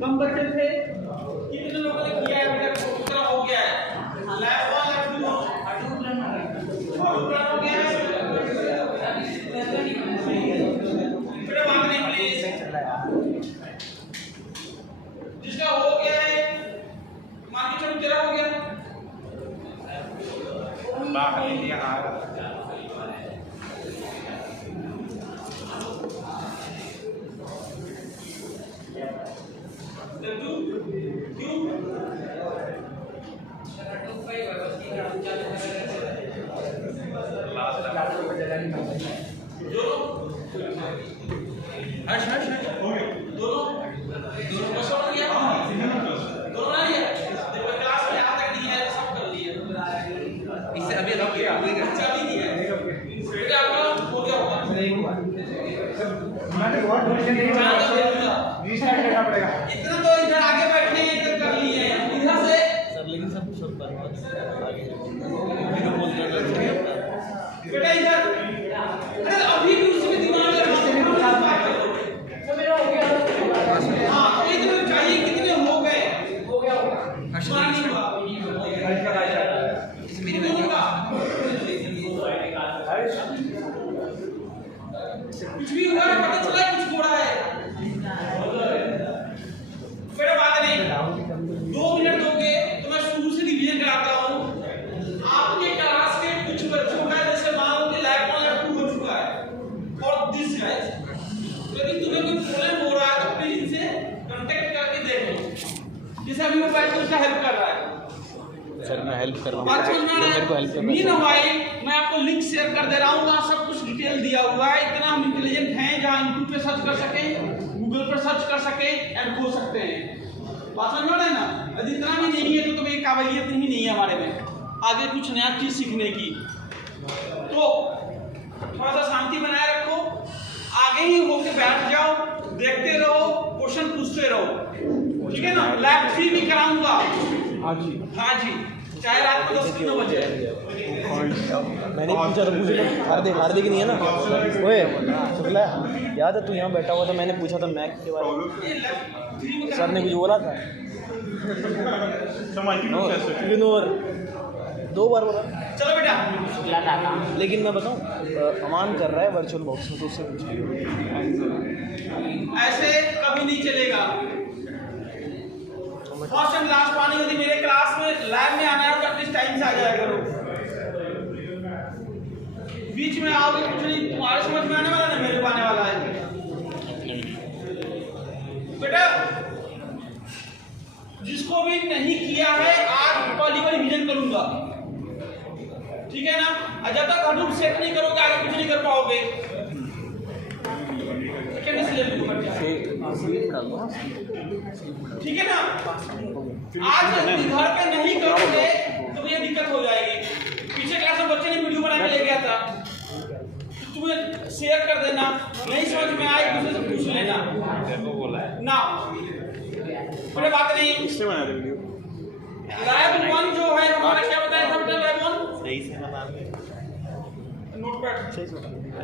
कम बच्चे थे, कितने लोगों ने किया है अभी तक? कितना हो गया है? लैब 1 लैब 2 हडूप रन हो गया है। बेटा बात नहीं प्लीज, जिसका हो गया है मान के चलो तेरा हो गया बाहर लिया आ रहा इससे अभी रख लिया अच्छा भी नहीं है बेटा आपका हो गया होगा मैंने बहुत रीस्टार्ट करना पड़ेगा इतना तो इधर आगे बैठे हैं इधर कर लिए इधर से सर लेकिन सब कुछ होता है आगे बेटा इधर अरे अभी भी उसमें दिमाग लगा सब मेरा हो गया हां तो इधर चाहिए कितने हो गए होगा अच्छा नहीं हुआ मेरी बात कुछ भी हुआ है पता चला कुछ हो रहा है फिर बात नहीं 2 मिनट दोगे तो मैं शुरू से रिवीजन कराता हूं आपके क्लास के कुछ बच्चों का जैसे मान लो कि लैब 1 लैब 2 हो चुका है और दिस गाइस यदि तुम्हें कोई प्रॉब्लम हो रहा है तो प्लीज इनसे कांटेक्ट करके देखो जैसे अभी वो बैठ के उसका हेल्प कर रहा है सर मैं हेल्प कर रहा हूँ मेरे को हेल्प करना मीनवाइल मैं आपको लिंक शेयर कर दे रहा हूँ वहाँ सब कुछ डिटेल दिया हुआ है इतना हम इंटेलिजेंट हैं जहाँ यूट्यूब पे सर्च कर सकें गूगल पर सर्च कर सकें एंड खो सकते हैं बात समझ में ना यदि इतना भी नहीं है तो तुम्हें काबिलियत ही नहीं है हमारे में आगे कुछ नया चीज़ सीखने की तो थोड़ा सा शांति बनाए रखो आगे ही होके बैठ जाओ देखते रहो क्वेश्चन पूछते रहो ठीक है ना लैब 3 भी कराऊंगा हाँ जी चाहे रात को 10-9 बजे मैंने पूछा तो मुझे हार्दिक नहीं है ना ओए शुक्ला याद है तू यहाँ बैठा हुआ था मैंने पूछा था मैक के बारे में सर ने कुछ बोला था इग्नोर 2 बार बोला चलो बेटा लेकिन मैं बताऊँ अमान कर रहा है वर्चुअल बॉक्स में तो उससे पूछ ऐसे कभी नहीं चलेगा फर्स्ट एंड लास्ट पानी यदि मेरे क्लास में लैब में आना है तो एटलीस्ट टाइम से आ जाया करो बीच में आओगे कुछ नहीं तुम्हारे समझ में आने वाला ना मेरे को आने वाला है बेटा जिसको भी नहीं किया है आज पहली बार रिवीजन करूंगा ठीक है ना जब तक हडूप सेट नहीं करोगे आगे कुछ नहीं कर पाओगे ठीक है ना आज घर पे नहीं करोगे तो ये दिक्कत हो जाएगी पीछे क्लास में बच्चे ने वीडियो बना के ले गया था तो तुम्हें शेयर कर देना नहीं समझ में आए दूसरे से पूछ लेना ना कोई बात नहीं इससे बना दे वीडियो लैब 1 जो है हमारा क्या बताया था बेटा लैब 1 सही से बता नोटपैड सही से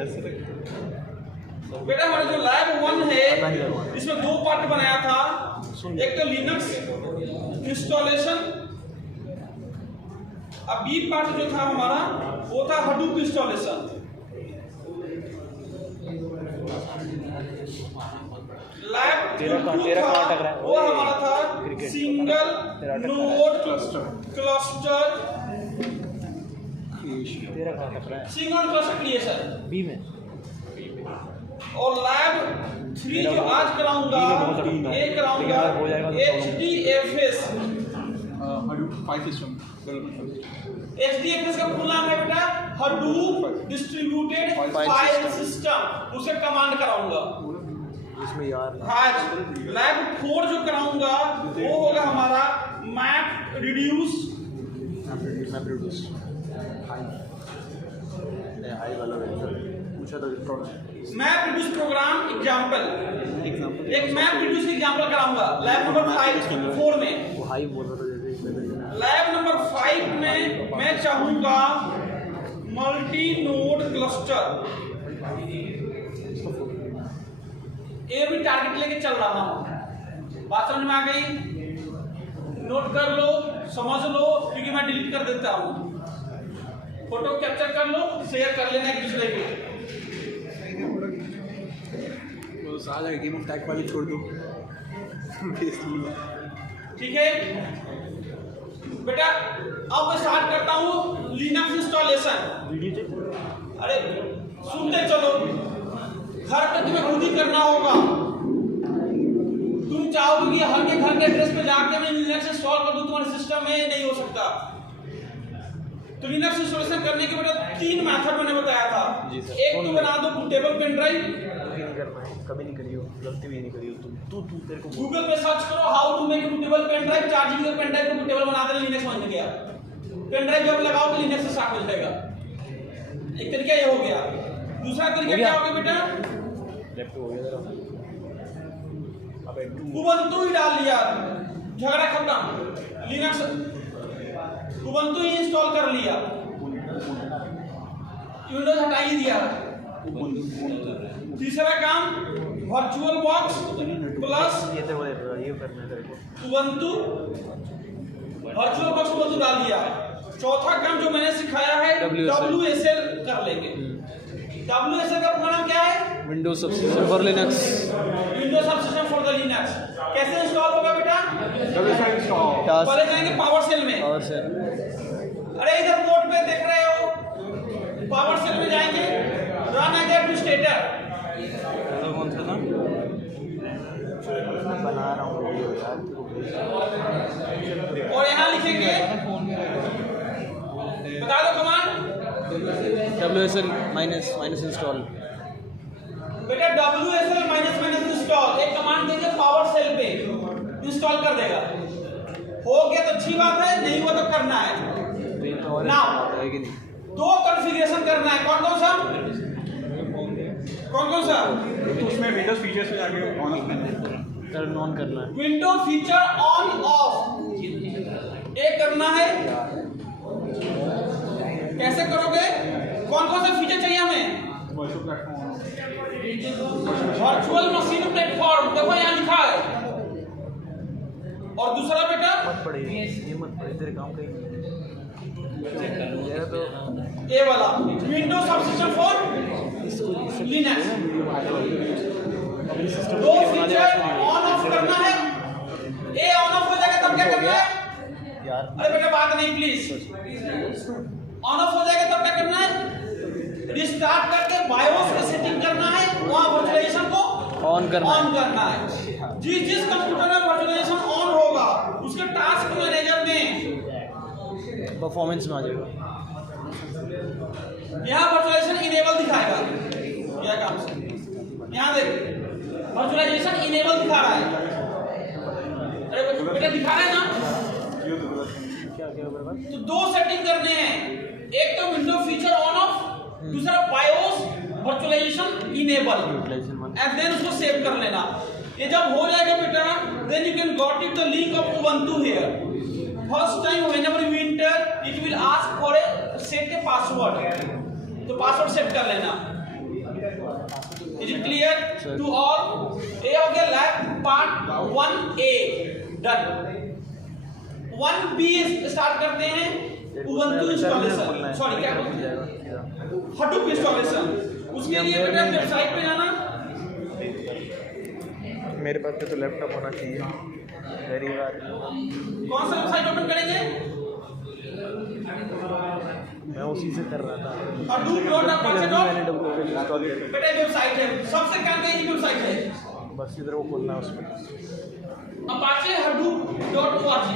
ऐसे बेटा हमारा जो लैब 1 है इसमें 2 पार्ट बनाया था एक तो लिनक्स इंस्टॉलेशन अब बी पार्ट जो था हमारा वो था हडूप इंस्टॉलेशन लैब तेरा कहाँ टक रहा है वो हमारा था सिंगल नोड क्लस्टर तेरा कहाँ टक रहा है सिंगल क्लस्टर क्रिएशन बी में और लैब 3 जो आज कराऊंगा ये कराऊंगा HDFS Hadoop file system HDFS का फुल नाम है बेटा Hadoop डिस्ट्रीब्यूटेड फाइल सिस्टम उसे कमांड कराऊंगा इसमें यार आज लैब 4 जो कराऊंगा वो होगा हमारा मैप रिड्यूस हाई वाला पूछा था मैप रिड्यूस प्रोग्राम एग्जांपल एक मैप रिड्यूस एग्जांपल कराऊंगा लैब नंबर 4 में वो हाई बोल रहा था जैसे लैब नंबर 5 में मैं चाहूंगा मल्टी नोड क्लस्टर ये भी टारगेट लेके चल रहा हूं बात समझ में आ गई? नोट कर लो, समझ लो, क्योंकि मैं डिलीट कर देता हूँ। फोटो कैप्चर कर लो, शेयर कर लेना एक दूसरे के। तो साला गेम ऑफ टैग वाली छोड़ दो। ठीक है बेटा, अब मैं स्टार्ट करता हूँ लिनक्स इंस्टॉलेशन। अरे सुनते चलो, घर पे तुम्हें खुद ही करना होगा। तुम चाहोगे कि हर के घर के एड्रेस पे जाके मैं लिनक्स इंस्टॉल कर दूं, तुम्हारे सिस्टम में नहीं हो सकता। तो लिनक्स इंस्टॉलेशन करने के बेटा 3 मेथड मैंने बताया था। एक तो बना दो बूटेबल पेन ड्राइव, कभी नहीं करियो, गलती भी नहीं करियो तू तेरे को गूगल पे सर्च करो how to make bootable pen drive, 4 GB का पेन ड्राइव को बूटेबल बना देना, लिनक्स बन गया। पेन ड्राइव जब लगाओ तो लिनक्स से स्टार्ट हो जाएगा। एक तरीका ये हो गया। दूसरा तरीका क्या होगा बेटा? लैपटॉप हो गया जरा। उबंटू ही डाल लिया, झगड़ा खत्म। लिनक्स उबंटू ही इंस्टॉल कर लिया, विंडोज हटा ही दिया। तीसरा काम वर्चुअल बॉक्स प्लस ये करना है तेरे को उबंटू, वर्चुअल बॉक्स उबंटू डाल दिया। चौथा काम जो मैंने सिखाया है WSL कर लेंगे। WSL का पूरा नाम क्या है? Windows subscription for Linux. Windows subscription for the Linux. कैसे इंस्टॉल होगा बेटा? टास्क पहले जाएंगे पावर सेल में। और से अरे इधर बोर्ड पे देख रहे हो, पावर सेल में जाएंगे, रन एडमिनिस्ट्रेटर। कौन सा था? बना रहा हूँ वीडियो यार। और यहाँ लिखेंगे, बता दो कमांड WSL माइनस इंस्टॉल। बेटा WSL माइनस इंस्टॉल एक कमांड देंगे, पावर सेल पे इंस्टॉल कर देगा। हो गया तो अच्छी बात है, नहीं हुआ तो करना है। नाउ 2 कॉन्फ़िगरेशन करना है। कौन कौन सा? तो उसमें विंडोज फीचर्स में जाके ऑन ऑफ टर्न ऑन करना है। विंडो फीचर ऑन ऑफ ये करना है। कैसे करोगे? कौन सा फीचर चाहिए हमें? वर्चुअल मशीन प्लेटफॉर्म, देखो यहाँ लिखा है। और दूसरा बेटा मत पढ़े, ये मत पढ़े, तेरे काम का ही नहीं। तो ये वाला window subscription for Linux. 2 feature on of करना है। ये ऑन ऑफ हो जाएगा तब क्या करना है यार? अरे बेटा बात नहीं प्लीज। ऑन ऑफ हो जाएगा तब क्या करना है? रिस्टार्ट करके बायोस की सेटिंग करना है, वहां वर्चुअलाइजेशन को ऑन करना है। जिस कंप्यूटर में वर्चुअलाइजेशन ऑन होगा उसके टास्क मैनेजर में परफॉर्मेंस में आ जाएगा। यहाँ वर्चुअलाइजेशन इनेबल दिखाएगा। क्या काम से यहाँ देख, वर्चुअलाइजेशन इनेबल दिखा रहा है। अरे बेटा दिखा रहा है ना? तो 2 सेटिंग करने हैं, एक तो विंडो फीचर ऑन ऑफ, दूसरा BIOS virtualization enable, and then उसको सेव कर लेना। ये जब हो जाएगा बेटा, then you can got it the link of Ubuntu here. First time whenever you enter it will ask for a set a password, तो पासवर्ड सेट कर लेना। Is it clear to all? ये हो गया lab part 1A done. 1B start करते हैं Ubuntu installation, sorry क्या Hadoop installation. उसके लिए बेटा वेबसाइट पे जाना। मेरे पास तो लैपटॉप होना चाहिए। वेरी बार कौन सा वेबसाइट ओपन करेंगे? मैं उसी से कर रहा था। hadoop.apache मैंने इंस्टॉल किया। बेटा वेबसाइट है, सबसे काम का यही वेबसाइट है। बस इधर वो खोलना है उसमें। apache hadoop.org।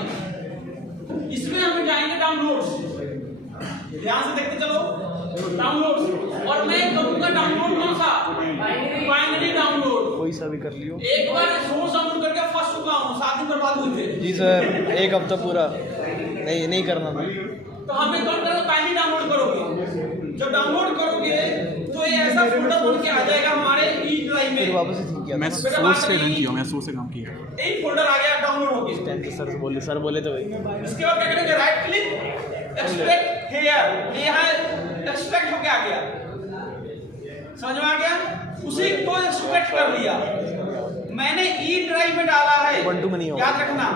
इसमें हम जाएंगे डाउनलोड्स, ध्यान से देखते चलो डाउनलोड्स। और मैं करूंगा डाउनलोड कौन सा? Binary download. कोई सा भी कर लियो। एक बार सोर्स डाउनलोड करके फंस चुका हूँ, 7 दिन बर्बाद हुए थे। जी सर, 1 हफ्ता पूरा नहीं करना था। तो हमें कौन करेगा? बाइनरी डाउनलोड करोगे। जब डाउनलोड करोगे तो ये ऐसा फोल्डर बन के आ जाएगा हमारे ई ड्राइव में। फिर वापस ही किया। मैं सोर्स से रन किया, मैं सोर्स से काम किया। एक फोल्डर आ गया डाउनलोड हो गया। सर बोले तो भाई। इसके बाद क्या करेंगे? राइट क्लिक, एक्सट्रैक्ट हियर, यहाँ एक्सट्रैक्ट होके आ गया। समझ में आ गया? उसी को एक्सट्रैक्ट कर लिया। मैंने ई ड्राइव में डाला है। 1.2 में नहीं होगा। याद रखना।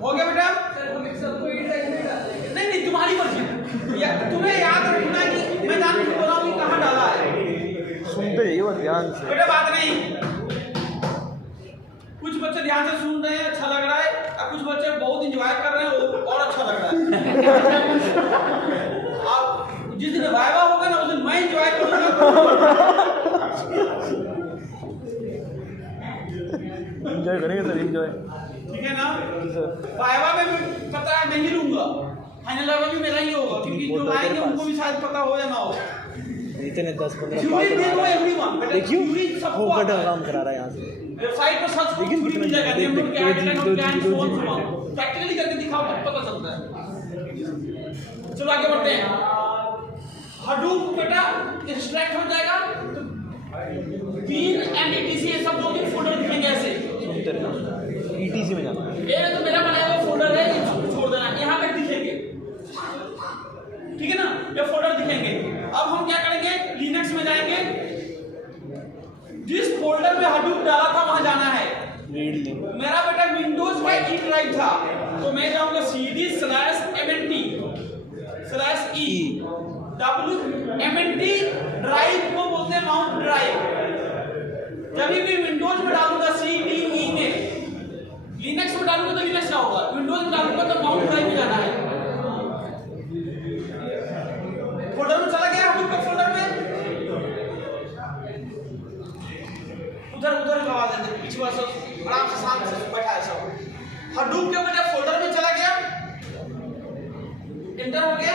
हो गया बेटा? नहीं तुम्हारी मर्जी। तुम्हें याद रखना कि मैं जान के बोला हूँ कहाँ डाला है। सुनते जाइए वो ध्यान से। बेटा बात नहीं, कुछ बच्चे ध्यान से सुन रहे हैं, अच्छा लग रहा है, और कुछ बच्चे बहुत इंजॉय कर रहे हैं और अच्छा लग रहा है। आप जिस दिन वाइवा होगा ना उस दिन मैं इंजॉय करूंगा। एंजॉय करेंगे सर, एंजॉय। ठीक है ना? वाइवा में पता है मैं ही लूंगा, फाइनल वाइवा भी मेरा ही होगा, क्योंकि जो आएंगे उनको भी शायद पता हो या ना हो। इतने 10-15 देखिए वो गधा काम करा रहा है यहाँ से। वेबसाइट पर सर्च करो, मिल जाएगा। डेमो क्या है, प्रैक्टिकली करके दिखाओ तब पता चलता है। चलो आगे बढ़ते हैं। हडूप बेटा एक्सट्रैक्ट हो जाएगा तो बीन एंड ईटीसी ये सब 2-3 फोल्डर दिखेंगे ऐसे। सुनते रहना, ईटीसी में जाना। ये तो मेरा बनाया हुआ फोल्डर है, इसको छोड़ देना, यहाँ तक दिखेंगे। ठीक है ना? ये फोल्डर दिखेंगे। अब हम क्या करेंगे, लिनक्स में जाएंगे, जिस फोल्डर में हडूप डाला था वहां जाना है। मेरा बेटा विंडोज में ई ड्राइव था तो मैं जाऊंगा cd/mnt/e WMNT ड्राइव को बोलते हैं माउंट ड्राइव। जब भी विंडोज में डालूंगा CDE में, लिनक्स में डालूंगा तो लिनक्स का होगा, विंडोज में डालूंगा तो माउंट ड्राइव में जाना है। फोल्डर में चला गया हडूप का फोल्डर में, उधर लगा देते पीछे वाला सब आराम से शांत से बैठा है सब। हडूप के बेटा फोल्डर में चला गया, एंटर हो गया।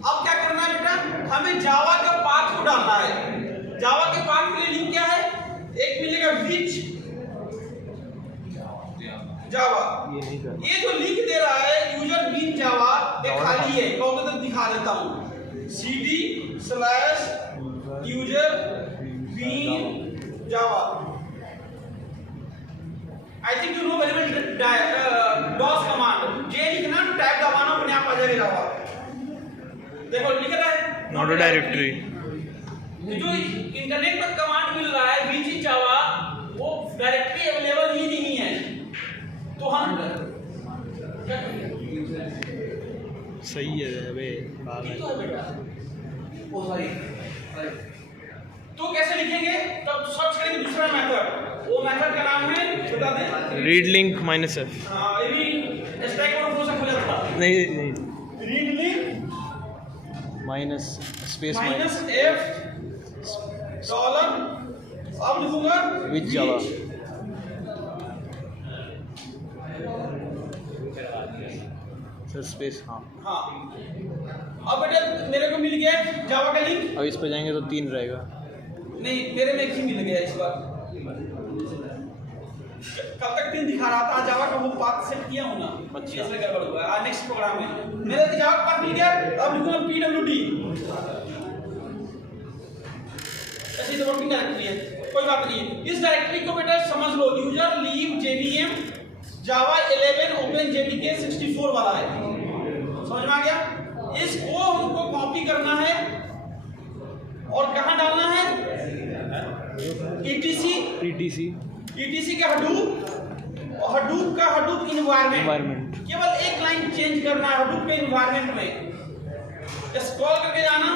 अब क्या करना है बेटा, हमें जावा का पाथ को डालना है। जावा के पाथ के लिए लिंक क्या है, एक मिलेगा विच जावा। ये जो लिंक दे रहा है यूजर बीन जावा, ये खाली है, कहोगे तो दिखा देता हूं। cd/user bean java। I think you know very well DOS command। J लिखना, टैब दबाना, अपने आप आ जाएगा जावा। देखो लिख रहा है नॉट अ डायरेक्टरी। जो इंटरनेट पर कमांड मिल रहा है बीच जावा, वो डायरेक्टरी अवेलेबल ही नहीं है, तो हम क्या करेंगे? सही है बे, तो बेटा ओ सॉरी, तो कैसे लिखेंगे? तब सर्च करेंगे दूसरा मेथड। वो मेथड का नाम है, बता दें, रीड लिंक -f। हां ये भी स्टैक ओवरफ्लो से खुला था। नहीं, read link space -f dollar, अब लिखूंगा विच जावा। सर स्पेस, हाँ। अब बेटा मेरे को मिल गया जावा का लिंक। अब इस पे जाएंगे तो 3 रहेगा। नहीं, मेरे में एक ही मिल गया इस बार। कब तक 3 दिखा रहा था, जावा का वो पाथ सेट किया हूं ना, अच्छा, इसलिए गड़बड़ हुआ। आज नेक्स्ट प्रोग्राम में मेरे जावा का पाथ मिल गया। अब लिखूंगा pwd, ऐसी तो वर्किंग डायरेक्टरी है, कोई बात नहीं। इस डायरेक्टरी को बेटा समझ लो, यूजर लीव jvm जावा 11 ओपन jpk 64 वाला है। समझ में आ गया? इसको हमको कॉपी करना है और कहां डालना है, etc का हडूप, और हडूप का हडूप इन्वायरमेंट। केवल एक लाइन चेंज करना है हडूप के इन्वायरमेंट में। स्क्रॉल करके जाना,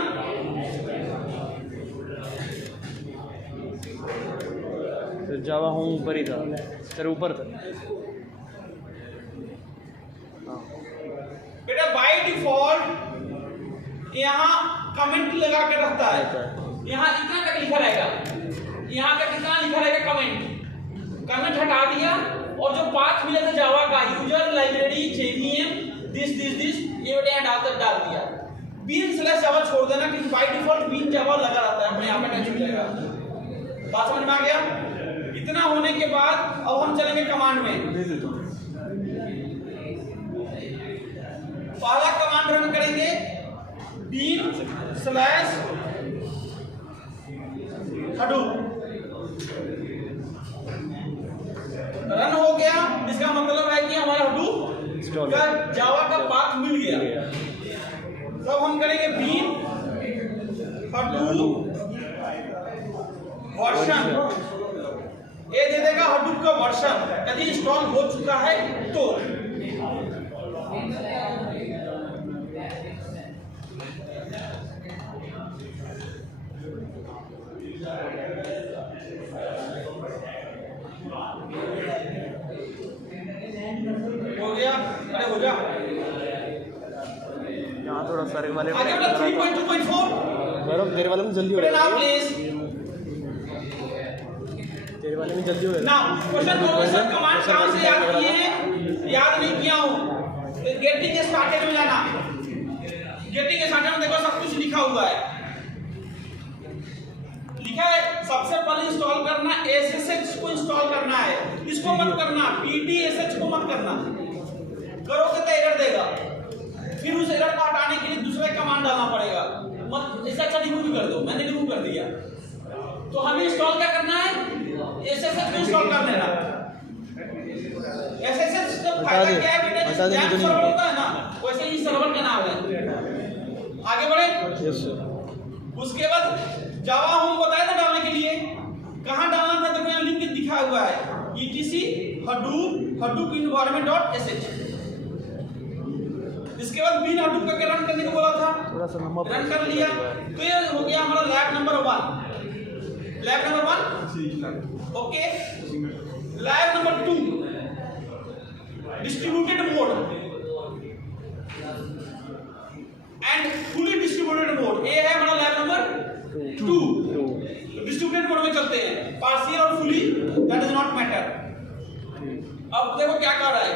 तो जावा होम ऊपर ही था, सर ऊपर था। बेटा बाय डिफॉल्ट यहाँ कमेंट लगा के रखता है, यहाँ इतना तक लिखा रहेगा, यहाँ तक इतना लिखा रहेगा कमेंट हटा दिया, और जो पाथ मिला था जावा का यूजर लाइब्रेरी jvm दिस ये बेटा यहाँ डाल दिया। bin/java छोड़ देना, क्योंकि बाय डिफॉल्ट bin java लगा रहता है, अपने आप अटैच हो जाएगा। बात समझ में आ गया? इतना होने के बाद अब हम चलेंगे कमांड में। पहला कमांड रन करेंगे bin/hadoop। रन हो गया, इसका मतलब है कि हमारा हडूप का जावा का पाथ मिल गया। तब हम करेंगे bin hadoop वर्जन, ये दे देगा हडूप का वर्जन यदि इंस्टॉल हो चुका है तो। हो गया, अरे हो जा। यहाँ थोड़ा सारे वाले आगे बढ़ो 3.2.4 तेरे वाले में जल्दी हो now जाएगा, please तेरे वाले में जल्दी हो जाएगा। now क्वेश्चन करो सर कमांड कहां से याद किए हैं, याद नहीं किया हूं गेटिंग स्टार्टेड में जाना। गेटिंग स्टार्टेड में देखो सब कुछ लिखा हुआ है, लिखा है सबसे पहले इंस्टॉल करना SSH को इंस्टॉल करना है, इसको मत करना PDSH को मत करना, करोगे तो एरर देगा, फिर उस एरर को हटाने के लिए दूसरा कमांड डालना पड़ेगा। मत इससे अच्छा रिमूव कर दो, मैंने रिमूव कर दिया। तो हमें इंस्टॉल क्या करना है, SSH को इंस्टॉल कर लेना। SSH का फायदा क्या है बेटा, जैसे सर्वर होता है ना वैसे ही सर्वर का नाम है। आगे बढ़े। Yes sir. उसके बाद जावा हम बताया था डालने के लिए, कहां डालना था देखो यहाँ लिंक दिखा हुआ है etc hadoop environment.sh। इसके बाद बिन हडूप का रन करने को बोला था, थोड़ा सा नंबर रन कर लिया तो ये हो गया हमारा lab number 1। Lab number 1 okay. Lab number 2 distributed mode and fully distributed mode, ये है हमारा लैब नंबर 2। डिस्ट्रीब्यूटेड मोड में चलते हैं, पार्शियल और fully that is not matter. अब देखो क्या कर रहा है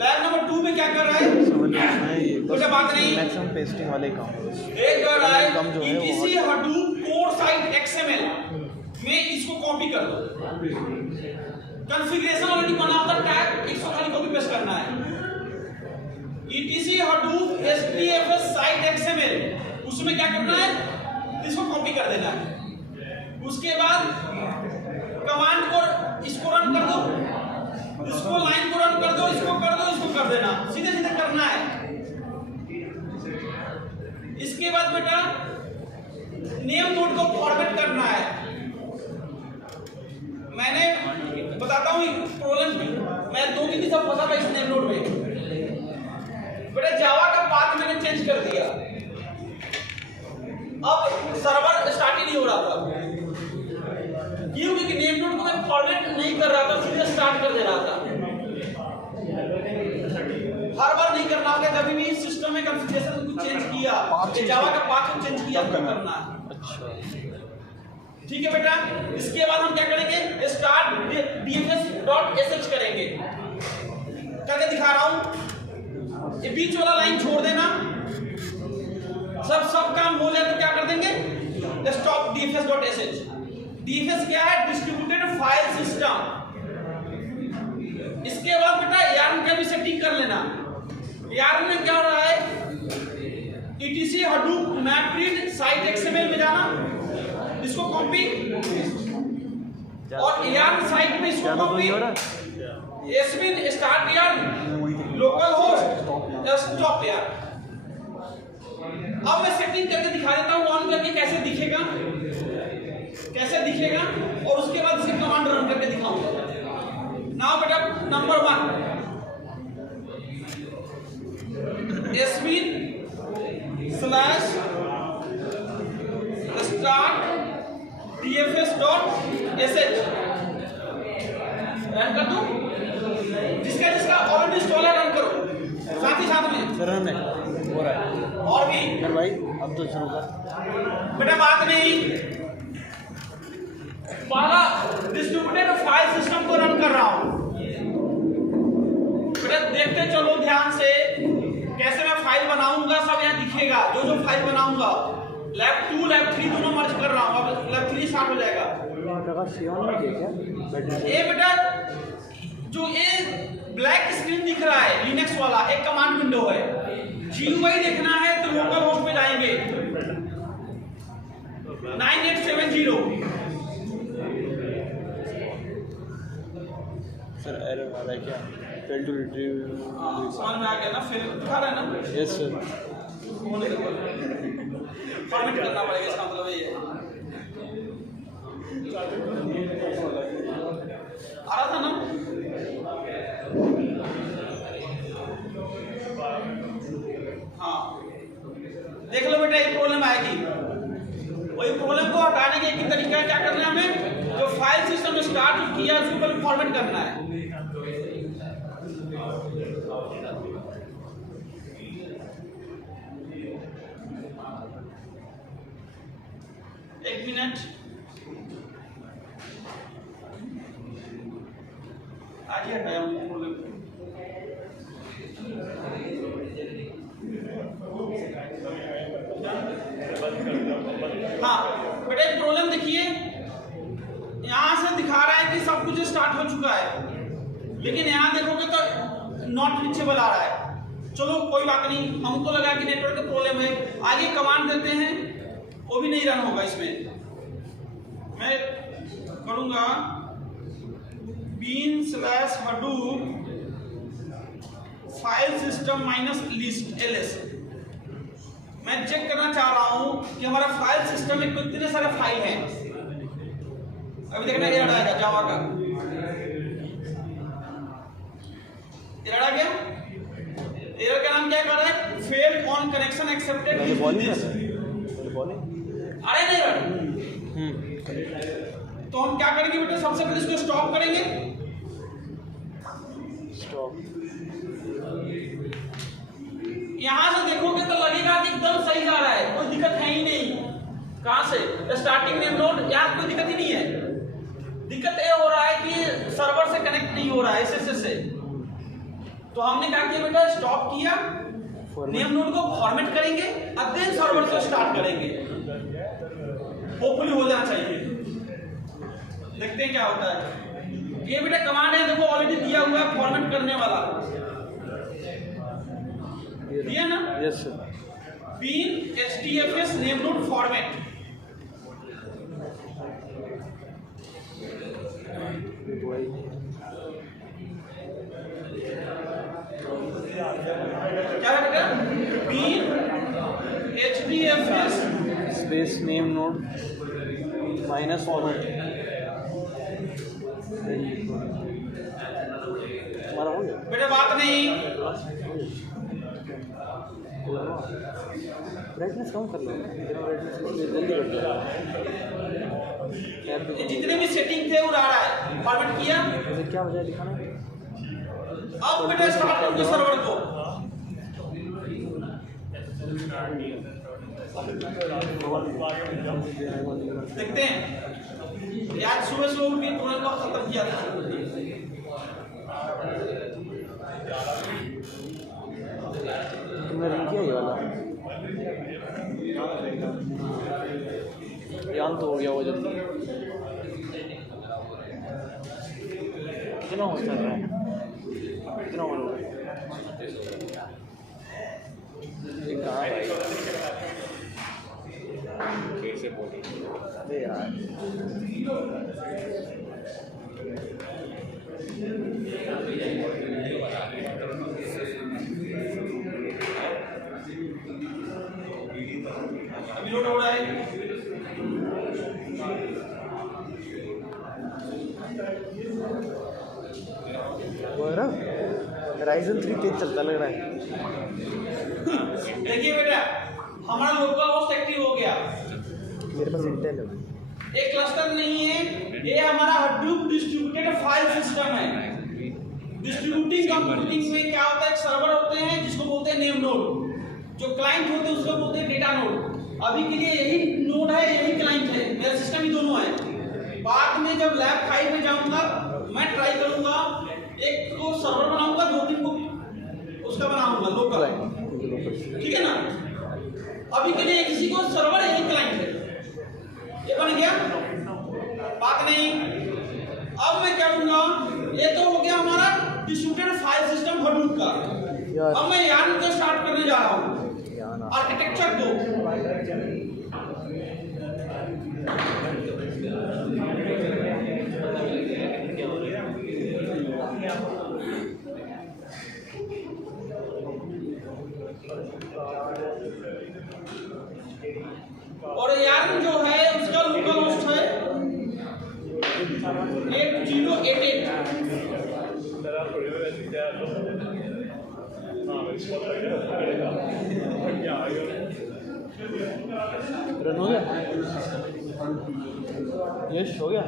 लैब नंबर 2 में, क्या कर रहा है मुझे बात नहीं, मैक्सिमम पेस्टिंग वाले काम एक कर रहा है etc hadoop core site XML में इसको कॉपी कर दो। कॉन्फ़िगरेशन ऑलरेडी बना होता टैग, इसको खाली कॉपी पेस्ट करना है। etc hadoop hdfs site XML उसमें क्या करना है, इसको कॉपी कर देना है। उसके बाद कमांड को इसको रन कर दो, इसको लाइन को रन कर दो, इसको कर दो, इसको कर देना, सीधे सीधे करना है। इसके बाद बेटा नेम नोड को फॉर्मेट करना है। मैंने बताता हूँ प्रॉब्लम, मैं 2-3 दिन से फंसा था इस नेम नोड में। बेटा जावा का पाथ मैंने चेंज कर दिया, अब सर्वर स्टार्ट ही नहीं हो रहा था, क्योंकि नेम नोड को मैं फॉर्मेट नहीं कर रहा था, सीधे स्टार्ट कर दे रहा था। हर बार नहीं करना होगा, जब भी सिस्टम में कॉन्फ़िगरेशन को चेंज किया, जावा का पाथ को चेंज किया तो करना है। ठीक है बेटा। इसके बाद हम क्या करेंगे, start dfs.sh करेंगे, करके दिखा रहा हूं। ये बीच वाला लाइन छोड़ देना, सब काम हो जाए तो क्या कर देंगे, stop dfs.sh। DFS क्या है, डिस्ट्रीब्यूटेड फाइल सिस्टम। इसके बाद बेटा यार्न का भी सेटिंग कर लेना। यार्न में क्या हो रहा है, etc hadoop mapread site XML में जाना, इसको कॉपी और यार्न साइट में इसको कॉपी, एसबिन start yarn local host stop yarn. अब मैं सेटिंग करके दिखा देता हूँ ऑन करके कैसे दिखेगा, और उसके बाद इसे कमांड रन करके दिखाऊंगा। नाउ बेटा नंबर 1 sbin/start dfs.sh रन कर दूं, जिसका ऑलरेडी इंस्टॉल है रन करो साथ में रन है हो रहा है। और भी यार भाई अब तो शुरू कर बेटा, बात नहीं, पहला डिस्ट्रीब्यूटेड फाइल सिस्टम को रन कर रहा हूं बेटा, देखते चलो ध्यान से कैसे मैं फाइल बनाऊंगा, सब यहाँ दिखेगा। जो फाइल बनाऊंगा लैब 2 लैब 3 दोनों मर्ज कर रहा हूं, अब लैब 3 स्टार्ट हो जाएगा। ये बेटा जो ये ब्लैक स्क्रीन दिख रहा है लिनक्स वाला, एक कमांड विंडो है। GUI देखना है तो लोकल होस्ट पे जाएंगे 9870। सर एरर आ रहा है क्या, फेल टू रिट्रीव समझ में आ गया ना, फिर दिखा रहा है ना। यस सर, फॉर्मेट करना पड़ेगा, इसका मतलब ये है। आ रहा था ना? हाँ, देख लो बेटा, एक प्रॉब्लम आएगी। वही प्रॉब्लम को हटाने के एक ही तरीका क्या करना है हमें, जो फाइल सिस्टम स्टार्ट किया उसको पहले फॉर्मेट करना है। एक मिनट, आज ही हटाया हूँ प्रॉब्लम। हाँ बेटा, एक प्रॉब्लम देखिए, यहां से दिखा रहा है कि सब कुछ स्टार्ट हो चुका है, लेकिन यहां देखोगे तो नॉट रीचेबल आ रहा है। चलो कोई बात नहीं, हमको लगा कि नेटवर्क का प्रॉब्लम है, आगे कमांड देते हैं, वो भी नहीं रन होगा। इसमें मैं करूंगा bin/hadoop file system -list ls। मैं चेक करना चाह रहा हूं कि हमारा फाइल सिस्टम में कितने सारे फाइल हैं। अभी देखना एरर आएगा जावा का, एरर आ गया। एरर का नाम क्या कर रहा है, फेल्ड ऑन कनेक्शन एक्सेप्टेड। अरे नहीं एरर, तो हम क्या करेंगे बेटा, सबसे पहले इसको स्टॉप करेंगे। स्टॉप। यहां से देखोगे तो लगेगा कि एकदम सही जा रहा है, कोई दिक्कत है ही नहीं। कहां से, स्टार्टिंग नेम नोड, यहां कोई दिक्कत ही नहीं है। दिक्कत ये हो रहा है कि सर्वर से कनेक्ट नहीं हो रहा है एसएसएस से। तो हमने क्या किया बेटा, स्टॉप किया, नेम नोड को फॉर्मेट करेंगे और देन सर्वर से स्टार्ट करेंगे। होपफुली हो जाना चाहिए, देखते हैं क्या होता है। ये बेटा कमांड है, देखो ऑलरेडी दिया हुआ है फॉर्मेट करने वाला, दिया ना? Yes sir. bin hdfs name node format। क्या है बेटा, bin hdfs space name node minus format. हमारा हो गया बेटा, बात नहीं, ब्राइटनेस कम कर लो, जल्दी कर दो। ये जितने भी सेटिंग थे वो आ रहा है, फॉर्मेट किया। क्या वजह दिखाना, अब बेटा स्टार्ट करो सर्वर को। देखते हैं, आज सुबह सुबह उठ के प्रॉब्लम को खत्म किया था। तुमने रन किया ये वाला, यान तो हो गया वो जल्दी। कितना होता है, कितना हो रहा है, ये कहाँ भाई, कैसे बोली अरे यार। अभी लोड हो रहा है। राइजन 3 तेज चलता लग रहा है। देखिए बेटा, हमारा लोकल होस्ट एक्टिव हो गया। मेरे पास इंटेल है, एक क्लस्टर नहीं है, ये हमारा हडूप डिस्ट्रीब्यूटेड फाइल सिस्टम है। डिस्ट्रीब्यूटिंग कंप्यूटिंग में क्या होता है, एक सर्वर होते हैं जिसको बोलते हैं नेम नोड, जो क्लाइंट होते हैं उसको बोलते हैं डेटा नोड। अभी के लिए यही नोड है, यही क्लाइंट है, मेरा सिस्टम ही दोनों है। बाद में जब लैब 5 में जाऊंगा, मैं ट्राई करूंगा, एक को सर्वर बनाऊंगा, 2-3 को उसका बनाऊंगा लोकल, ठीक है ना। अभी के लिए किसी को सर्वर यही क्लाइंट है, ये बन गया, बात नहीं। अब मैं क्या करूंगा, ये तो हो गया हमारा डिस्ट्रीब्यूटेड फाइल सिस्टम हडूप का। अब मैं यान को स्टार्ट करने जा रहा हूँ, आर्किटेक्चर को। और यान जो है उसका लोकल होस्ट है 8088। रन हो गया, यश हो गया,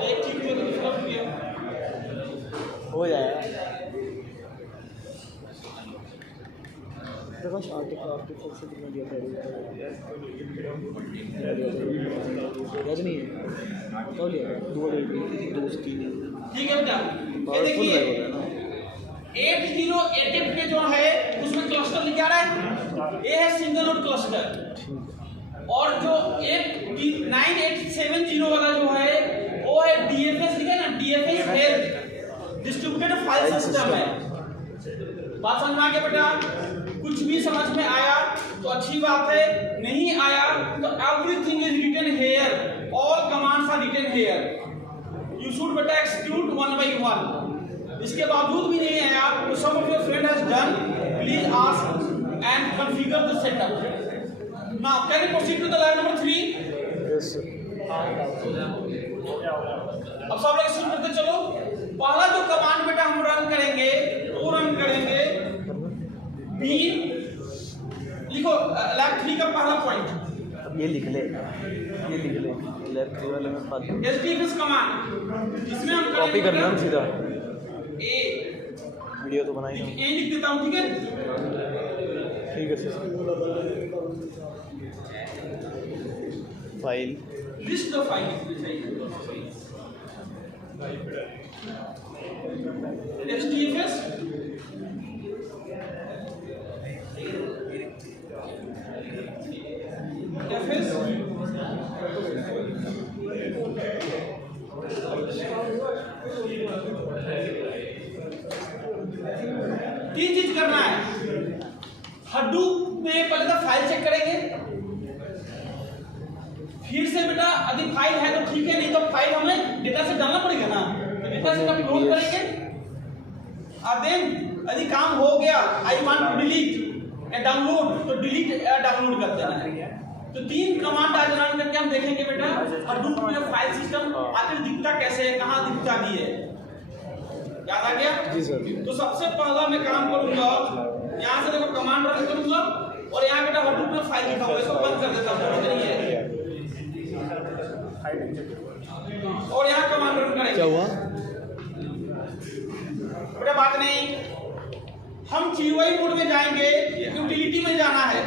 एक ठीक है दूसरा भी है। हो जाएगा। प्रकाश आर्टिकल से कितना दिया था याद नहीं है, कब लिया 2 से 3 ठीक है बेटा, ये देखिए 8088 पे जो है उसमें क्लस्टर लिखा रहा है, ये है सिंगल नोड क्लस्टर। और जो 9870 वाला जो है वो है DFS लिखा है ना, DFS health distributed file system है। बात समझ में आ गया बेटा? कुछ भी समझ में आया तो अच्छी बात है, नहीं आया तो everything is written here, all commands are written here, you should बेटा एक्सिक्यूट वन बाय वन। इसके बावजूद भी नहीं आया तो some of your friend has done, please ask and configure the setup. Now can you proceed to the line number 3? Yes sir. अब सब लोग शुरू करते चलो। पहला जो कमांड बेटा हम रन करेंगे वो रन करेंगे बी, लिखो लैब 3 का पहला पॉइंट। अब ये लिख ले, लैब 3 वाले में बात SDFS कमांड, इसमें हम कॉपी करना है सीधा, ए वीडियो तो बनाई ना। ए लिख देता हूं, ठीक है? ठीक है sir. File list the file SDFS तीन चीज करना है। हडूप में पहले तो फाइल चेक करेंगे, फिर से बेटा यदि फाइल है तो ठीक है, नहीं तो फाइल हमें डेटा से डालना पड़ेगा ना, तो डेटा से अपलोड करेंगे। और देन यदि काम हो गया, आई वांट टू डिलीट या डाउनलोड, तो डिलीट या डाउनलोड कर देना है। तो 3 कमांड आज रन करके हम देखेंगे बेटा हडूप में फाइल सिस्टम आखिर दिखता कैसे है, कहां दिखता भी है। याद आ गया? जी सर। तो सबसे पहला मैं काम करूंगा, यहाँ से देखो कमांड रन करूंगा और यहाँ बेटा हडूप में फाइल लिखा हुआ है, इसको बंद कर देता हूँ, नहीं है। और यहाँ कमांड रन करेंगे। क्या हुआ बेटा? बात नहीं, हम GUI मोड में जाएंगे, यूटिलिटी में जाना है।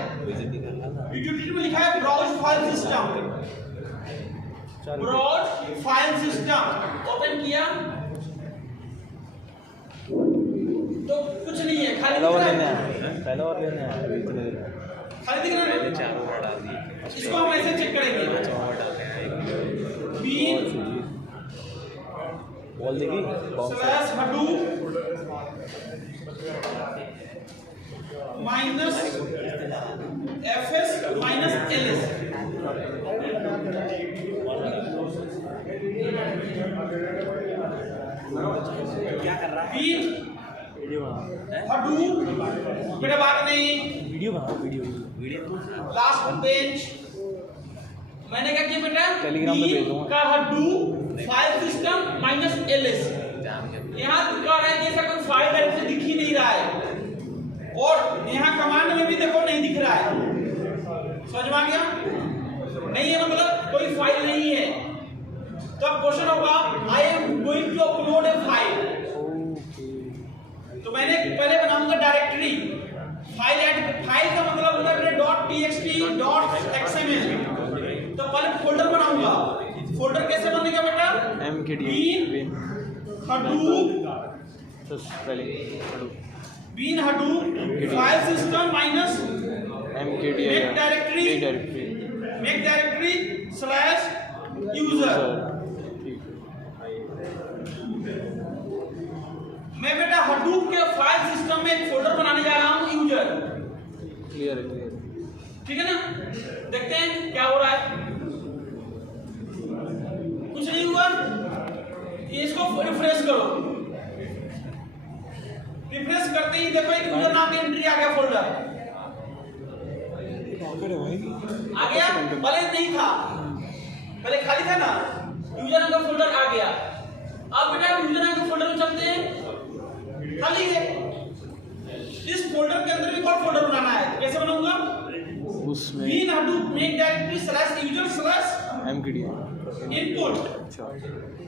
यूटिलिटी में लिखा है browse file system, browse file system open किया तो कुछ नहीं है, खाली दिख रहा है। पहला और लेना है, खाली दिख रहा है। इसको हम ऐसे चेक करेंगे, बीन बॉल देगी slash Hadoop minus FS minus LS। क्या कर रहा है? वीडियो बना, हडूप बेटा, बात नहीं, वीडियो बना, वीडियो लास्ट पेज मैंने क्या किया बेटा? टेलीग्राम पे भेज दूंगा। का Hadoop file system minus LS। यहाँ दिखा रहा है जैसा कोई फाइल डायरेक्टली दिख ही नहीं रहा है, और यहाँ कमांड में भी देखो नहीं दिख रहा है। समझ में आ गया? नहीं है मतलब कोई फाइल नहीं है। तब क्वेश्चन होगा I am going to upload a file, तो मैंने पहले बनाऊंगा डायरेक्टरी फाइल का मतलब होता है .txt .xml। तो पहले फोल्डर बनाऊंगा। फोल्डर कैसे बनेगा बेटा? mkd हडूप पहले bin Hadoop file system minus mkd make directory slash user. मैं बेटा हडूप के फाइल सिस्टम में एक फोल्डर बनाने जा रहा हूं, यूजर। क्लियर है, ठीक है ना? देखते हैं क्या हो रहा है। कुछ नहीं हुआ, इसको रिफ्रेश करो। रिफ्रेश करते ही देखो एक यूजर नाम की एंट्री आ गया, फोल्डर आ गया। पहले नहीं था, पहले खाली था ना, यूजर नाम का फोल्डर आ गया। अब बेटा यूजर नाम के फोल्डर में चलते हैं, खाली है। उसमें bin Hadoop make directory slash user slash MKD input. अच्छा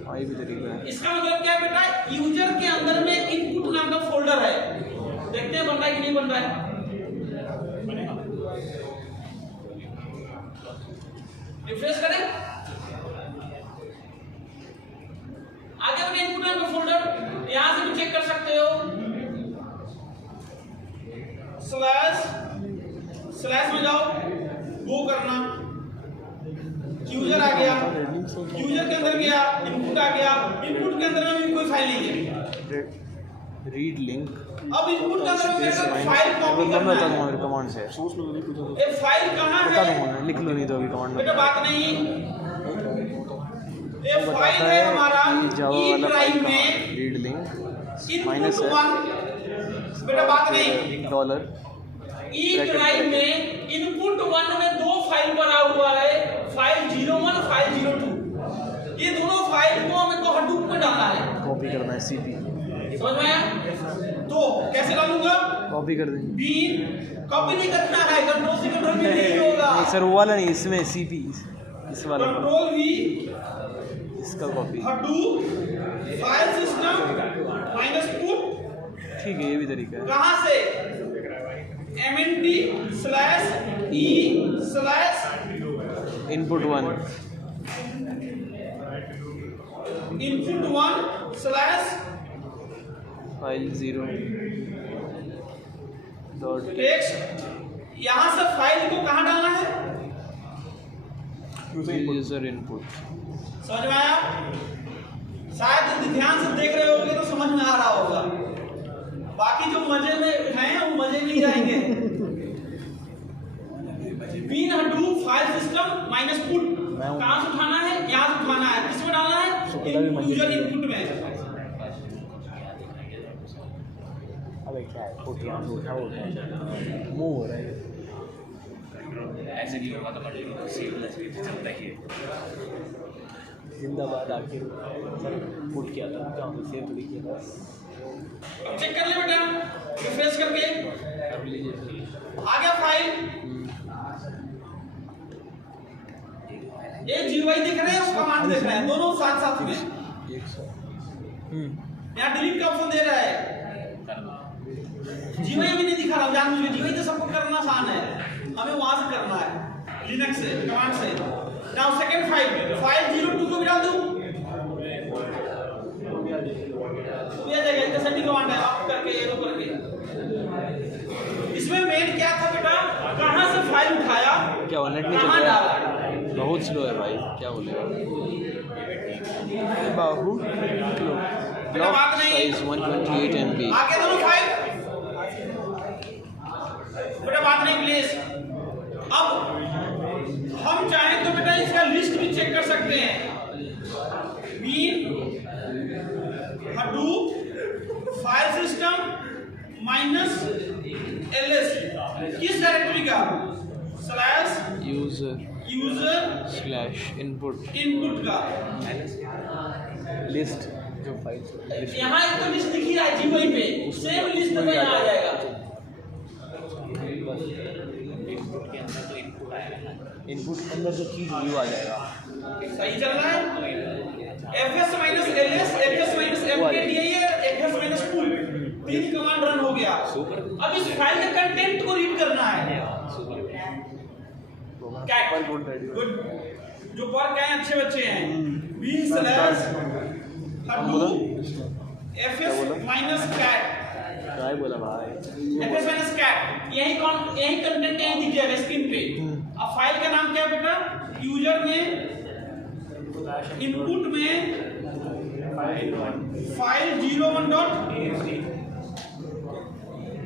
हाँ ये भी तरीका है। इसका मतलब क्या है बेटा, यूजर के अंदर में इनपुट नाम का फोल्डर है, देखते हैं बन रहा है कि नहीं बन रहा है। रिफ्रेश करें, आगे में इनपुट नाम का फोल्डर, यहां से भी चेक कर सकते हो, स्लैश में जाओ, वो करना, यूजर आ गया, यूजर के अंदर गया, इनपुट आ गया, इनपुट के अंदर में भी कोई फाइल नहीं है, रीड लिंक। अब इनपुट के अंदर में फाइल कॉपी करना है, कमांड से ये फाइल कहाँ बता है, दूंगा, लिख लो नहीं तो अभी कमांड बेटा बात नहीं, ये फाइल है हमारा जावा ई वाला ड्राइव फाइल में रीड लिंक माइनस इनपुट है वन, बेटा बात नहीं, डॉलर ई ड्राइव में इनपुट वन में दो फाइल बना हुआ है, फाइल 01 फाइल 02, ये दोनों फाइल को हमें को हडूप में डालना है, कॉपी करना है CP समझ में आया? तो कैसे डालूंगा, कॉपी कर देंगे। बी कॉपी नहीं करना है, कंट्रोल सी कंट्रोल भी नहीं होगा, नहीं सर वो वाला नहीं, इसमें CP इस वाला कंट्रोल वी इसका copy Hadoop file system minus put, ठीक है ये भी तरीका है। कहां से, mnt slash e slash input 1 input 1 slash file 0 dot text, यहां से फाइल को कहां डालना है, यूजर इनपुट। समझ में आया? शायद यदि ध्यान से देख रहे होगे तो समझ में आ रहा होगा, बाकी जो मजे में हैं वो मजे नहीं जाएंगे। Bin Hadoop file system minus put कहां से उठाना है, यहां से उठाना है, किसमें डालना है, यूजर इनपुट में। अबे क्या है पुट यहाँ से उठा मूव हो रहा है ऐसे नहीं होगा तो चलता ही है। जिंदाबाद आखिर सर पुट किया था क्या हम सेव थोड़ी किया था। अब चेक कर ले बेटा, रिफ्रेश करके आ गया फाइल, ये GUI दिख रहे हैं, वो कमांड दिख रहे हैं, दोनों साथ साथ में। यहाँ डिलीट का ऑप्शन दे रहा है, GUI भी नहीं दिखा रहा हूँ जानबूझ के, GUI तो सबको करना आसान है, हमें वहां से करना है लिनक्स से कमांड से। नाउ सेकंड फाइल 02 को भी डाल दूं, ये आ जाएगा, इधर सेटिंग कमांड है, ऑफ करके एरो करके। इसमें मेन क्या था बेटा, कहां से फाइल उठाया, क्या हुआ नेट नहीं चल कहां रहा डाला, है बहुत स्लो है भाई क्या बोलेगा बाबू ब्लॉक साइज 128 MB। आगे दोनों फाइल, बेटा बात नहीं प्लीज। अब हम चाहें तो बेटा इसका लिस्ट भी चेक कर सकते हैं, bin Hadoop file system minus ls, किस डायरेक्टरी का, स्लैश यूजर स्लैश इनपुट का लिस्ट जो फाइल यहाँ एक तो लिस्ट दिख ही रहा है GUI पे, सेम लिस्ट में यहाँ आ जाएगा। इनपुट के अंदर जो चीज व्यू आ जाएगा। सही चल रहा है, fs minus ls, fs minus mkdir, fs minus pull, 3 command run हो गया। अब इस फाइल के कंटेंट को रीड करना है, कैट गुड, जो पर क्या अच्छे बच्चे हैं, b slash Hadoop fs minus cat, क्या बोला भाई fs माइनस कैट, यही कंटेंट यही दिख जाएगा स्क्रीन पे। अब फाइल का नाम क्या है बेटा, यूजर में इनपुट में फाइल 01.txt,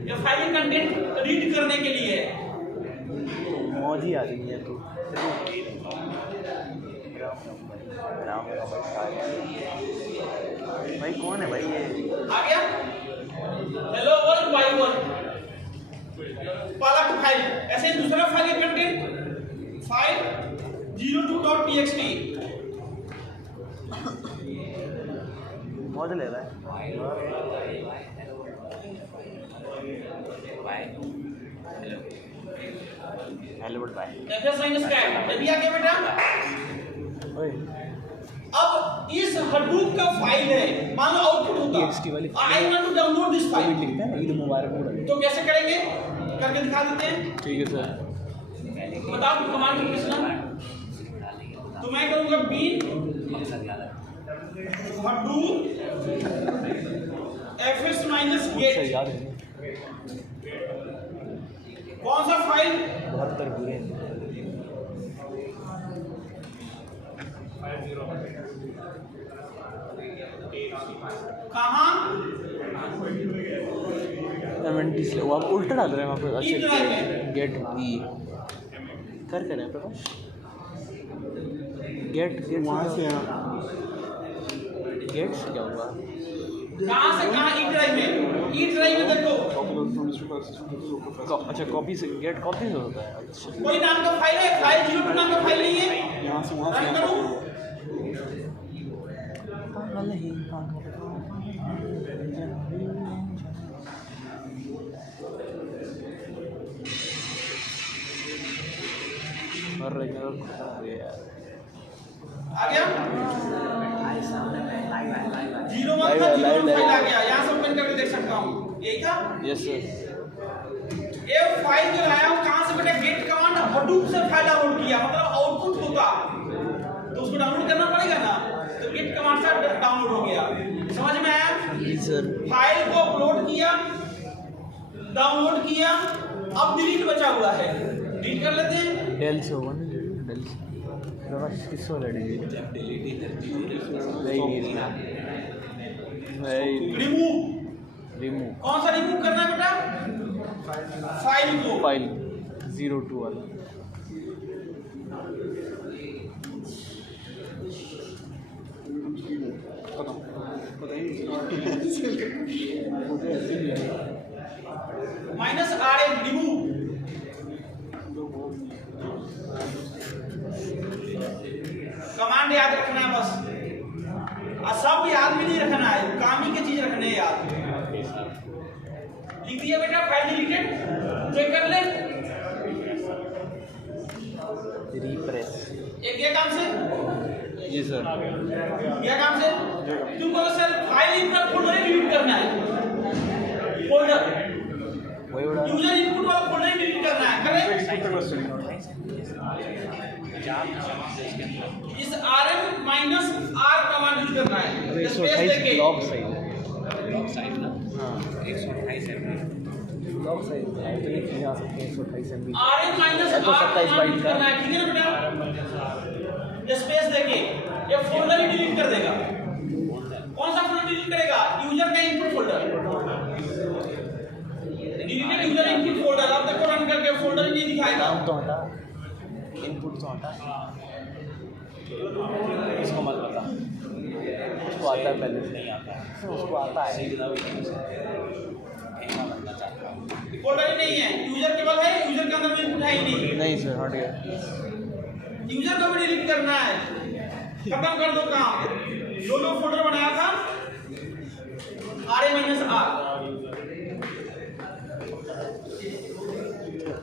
ये फाइल कंटेंट रीड करने के लिए है। मौज ही आ रही है तो भाई कौन है भाई ये आ गया, हेलो वर्ल्ड बाय वन पहला फाइल, ऐसे दूसरा फाइल का कंटेंट फाइल 02.txt, मौज ले रहा है। Hello hello but by fs minus cat ये भी आ गया बेटा। ओए अब इस हडूप का फाइल है, मान लो आउटपुट होता TXT वाली I want to download this file, लिखते हैं ईद मुबारक हो रही तो कैसे करेंगे करके दिखा देते हैं। ठीक है सर बताओ कमांड को किसना, तो मैं करूंगा bin Hadoop fs minus sir get, याद है कौन सा फाइल 72 पूरे कहाँ MNT से वो आप उल्टा डाल रहे हैं वहाँ पे। E drive अच्छा में। गेट ई कर रहे हैं प्रकाश गेट वहाँ से गेट से क्या हुआ कहाँ से कहाँ ई ड्राइव में, ई ड्राइव में देखो अच्छा कॉपी से गेट कॉपी से होता है। अच्छा कोई नाम का फाइल है, फाइल 02 नाम का फाइल नहीं है, यहाँ से वहाँ से रन यहाँ करो। आ गया 01 का 01 फाइल आ गया, यहाँ से ओपन करके देख सकता हूँ, यही था। यस सर ये फाइल जो लाया हूँ कहाँ से बेटा, गेट कमांड हडूप से फाइल डाउनलोड किया, मतलब आउटपुट होगा तो उसको डाउनलोड करना पड़ेगा ना, तो गेट कमांड से डाउनलोड हो गया। समझ में आया? जी सर फाइल को अपलोड किया, डाउनलोड किया, अब डिलीट बचा हुआ है, डिलीट कर लेते हैं। डेल से होगा ना डेल से प्रकाश किस वाला डिलीट रिमूव, रिमूव कौन सा रिमूव करना है बेटा, फाइल को। फाइल 02 वाला माइनस RM रिमूव, कमांड याद रखना है बस, और सब याद भी नहीं रखना है, काम ही की चीज रखने हैं याद। लिख दिया बेटा फाइल डिलीटेड, चेक कर ले। रिप्रेस एक ये काम से, जी सर ये काम से तुमको सर फाइल इनका फोल्डर डिलीट करना है, फोल्डर वही उड़ा यूजर इनपुट वाला फोल्डर डिलीट करना है, करें। इस RM minus R command use करना है, स्पेस 128 देके ब्लॉक साइज ब्लॉक साइज ना हाँ 128 MB ब्लॉक साइज है तो नहीं खींच सकते 128 MB RM माइनस तो R 27 कमांड बाइट यूज का। करना है, ठीक है ना बेटा। स्पेस देके ये फोल्डर ही डिलीट कर देगा। कौन सा फोल्डर डिलीट करेगा, यूजर का input folder, deleted user input folder. अब देखो रन करके फोल्डर ही नहीं दिखाएगा। नाम तो हटा इनपुट तो हटा इसको मत बता, उसको आता है पहले से नहीं आता है उसको आता है सीधा भी नहीं कहना बनना चाहता हूँ। फोल्डर ही नहीं है, यूजर केवल है, यूजर के अंदर में इनपुट है ही नहीं। नहीं सर हट गया यूजर को भी डिलीट करना है, खत्म कर दो काम। जो फोल्डर बनाया था RM minus R,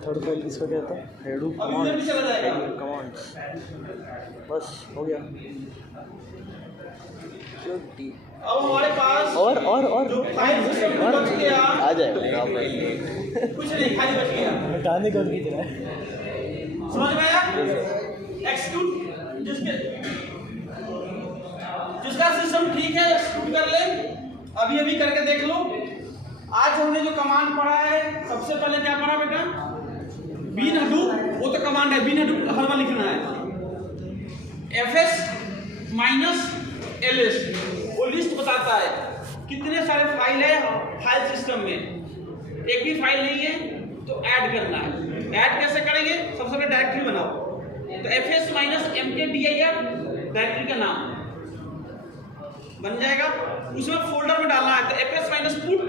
third file इसका क्या था हेडू अब यूजर भी चला जाएगा। कमांड्स बस हो गया छोटी अब हमारे पास और जो फाइल सिस्टम और बच गया, आ जाएगा कुछ नहीं, खाली बच गया। हटाने का भी है समझ में आया? एक्सक्यूट जिसका सिस्टम ठीक है एक्सक्यूट कर ले, अभी अभी करके देख लो। आज हमने जो कमांड पढ़ा है, सबसे पहले क्या पढ़ा बेटा, बीन हडूप, वो तो कमांड है, बीन हडूप हर बार लिखना है। fs माइनस ls वो लिस्ट बताता है कितने सारे फाइल है फाइल सिस्टम में। एक भी फाइल नहीं है तो ऐड करना है। ऐड कैसे करेंगे, सबसे पहले डायरेक्टरी बनाओ, तो fs माइनस mkdir डायरेक्टरी का नाम बन जाएगा, उसमें फोल्डर में डालना है। तो fs माइनस पुट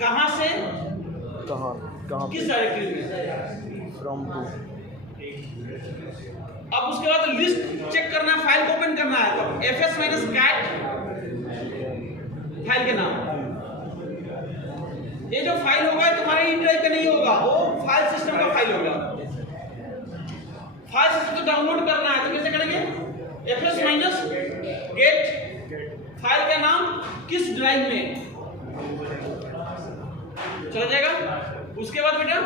कहाँ से कहाँ कहाँ किस डायरेक्टरी में, फ्रॉम टू अब उसके बाद लिस्ट चेक करना है, फाइल को ओपन करना है। तो fs माइनस कैट फाइल के नाम, ये जो फाइल होगा तुम्हारे ई ड्राइव का नहीं होगा, वो फाइल फाइल सिस्टम का फाइल होगा। फाइल सिस्टम को डाउनलोड करना है तो कैसे करेंगे? fs माइनस गेट फाइल का नाम किस ड्राइव में चला जाएगा। उसके बाद बेटा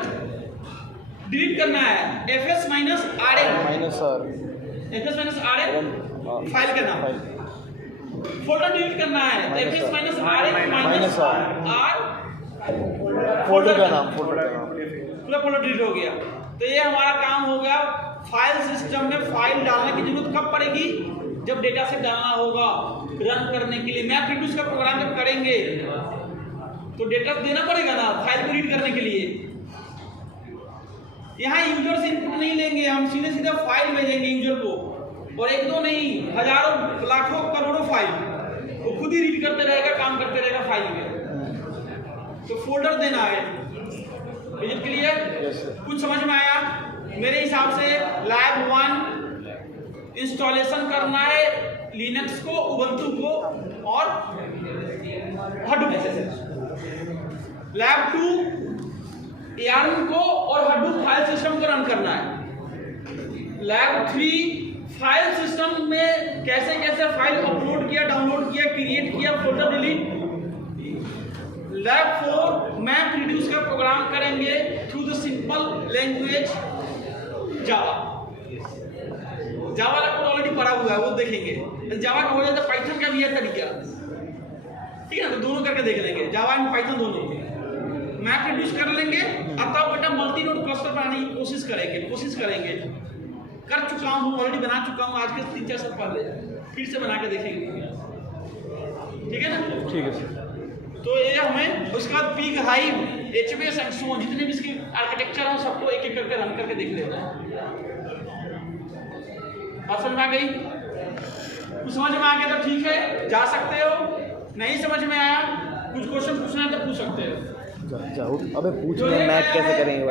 डिलीट करना है fs माइनस rn फाइल का नाम। फोल्डर डिलीट करना है fs minus rn minus r folder का नाम पूरा फोल्डर डिलीट हो गया। तो ये हमारा काम हो गया। फाइल सिस्टम में फाइल डालने की जरूरत कब पड़ेगी? जब डेटा सेट डालना होगा रन करने के लिए। मैप रिड्यूस का प्रोग्राम जब करेंगे तो डेटा देना पड़ेगा ना फाइल को रीड करने के लिए। यहाँ यूजर से इनपुट नहीं लेंगे हम, सीधे सीधे फाइल भेजेंगे यूजर को, और एक दो नहीं हजारों लाखों करोड़ों फाइल वो खुद ही रीड करते रहेगा, काम करते रहेगा फाइल में। तो फोल्डर देना है विजिट के लिए। कुछ समझ में आया? मेरे हिसाब से लैब 1 इंस्टॉलेशन करना है लिनक्स को, उबंटू को और हडूप। लैब 2 यार्न को और हडूप फाइल सिस्टम को रन करना है। लैब 3 फाइल सिस्टम में कैसे कैसे फाइल अपलोड किया, डाउनलोड किया, क्रिएट किया, folder delete. Lab 4 map reduce का प्रोग्राम करेंगे through the simple language Java. Java का कोड ऑलरेडी पड़ा हुआ है, वो देखेंगे। जावा का हो जाए तो पाइथन का भी है तरीका, ठीक है ना? तो दोनों करके देख लेंगे, जावा एंड पाइथन दोनों। मैप रिड्यूस कर लेंगे, अब तब बेटा मल्टी नोड क्लस्टर बनाने की कोशिश करेंगे। कर चुका हूँ, ऑलरेडी बना चुका हूँ, आज के 3-4 साल पहले फिर से बना के देखेंगे, ठीक है ना? ठीक है सर। तो ये हमें उसके बाद big hive, HBase and so जितने भी इसके आर्किटेक्चर हैं सबको एक एक करके रन करके देख लेना है। बात समझ में आ गई? कुछ समझ में आ गया तो ठीक है, जा सकते हो। नहीं समझ में आया, कुछ क्वेश्चन पूछना है तो पूछ सकते हो। जाओ, अबे पूछ रहे मैप कैसे करेंगे?